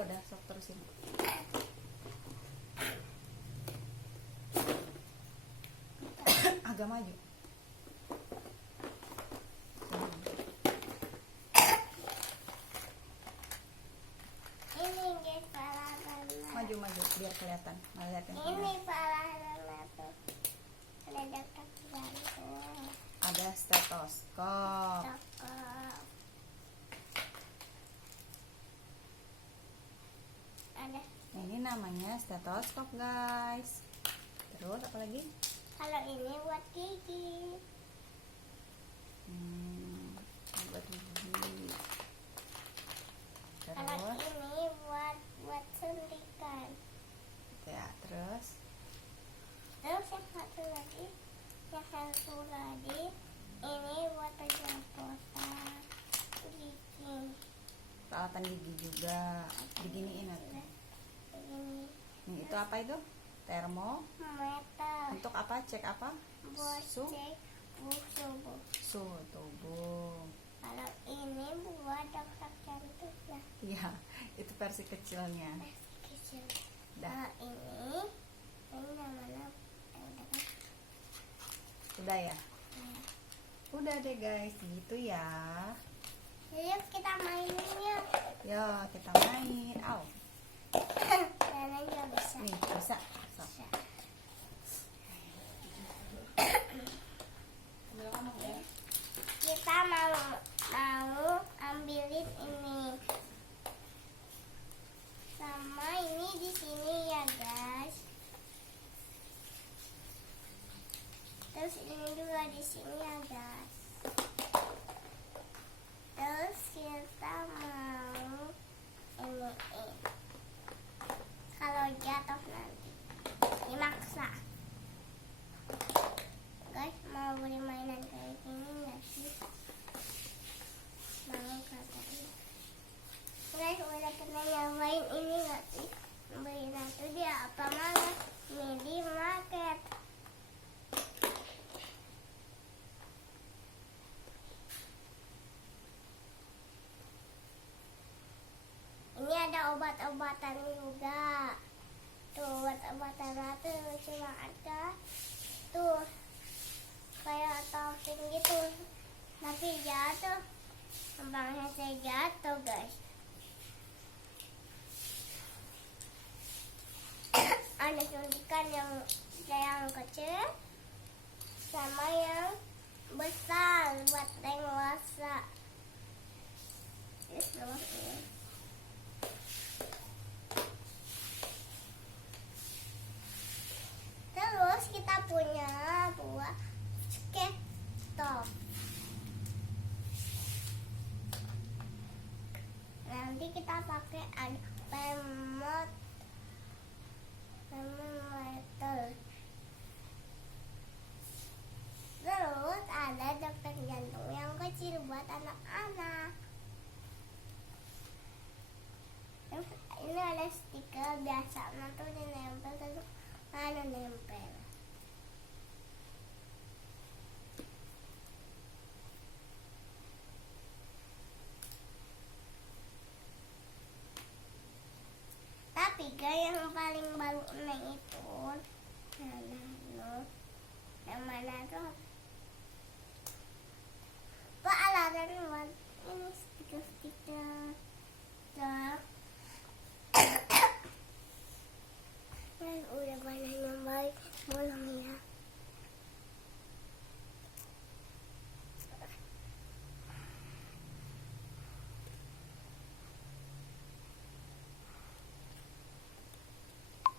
udah sok terusin. Agak maju. Ini guys parahnya. Maju biar kelihatan. Ngeliatin Ini parahnya tuh. Ada dekat jantung. ada stetoskop. Ada. Ini namanya stetoskop, guys. Terus apa lagi? Kalau ini buat gigi. Buat gigi. Kalau Terus ini buat suntikan. ya, terus Terus yang satu lagi ini buat penjemputan gigi. peralatan gigi juga diginiin atau Ini itu apa itu? metal Untuk apa? Cek apa? buat Suhu cek suhu. tubuh. Kalau ini buat detak jantung ya. Iya, itu versi kecilnya. Kecil. Dah. Kalau ini namanya dekat. Udah ya? Udah deh guys, gitu ya. Yuk kita mainin yuk. Yo, kita main. Au. Nenek nggak bisa. Nih, bisa. Sok. Bisa. Ambil kamu ya. Kita mau ambilin ini. Sama ini di sini ya guys. Terus ini juga di sini ya guys. Terus kita mau ini. Kalau jatuh nanti dimaksa. Guys, mau beli mainan kayak gini nggak sih? Mau katanya. Guys, udah pernah nyobain ini nggak sih? Beli itu dia apa mana? Midi market. Ini ada obat-obatan juga. Tuh obat-obatan itu lucu banget kan? Tuh kayak topping gitu. Tapi jatuh. Kembangnya saya jatuh guys. Ada suntikan yang kecil sama yang besar buat dewasa. Terus kita punya buah sketop. Nanti kita pakai ada thermometer. Terus ada detak jantung yang kecil buat anak-anak. Ini ada stiker biasa, nanti dinempel terus ada nempel. Tapi yang paling baru itu yang mana tuh? Pak alarm buat ini stiker. Udah banyak yang baik, mau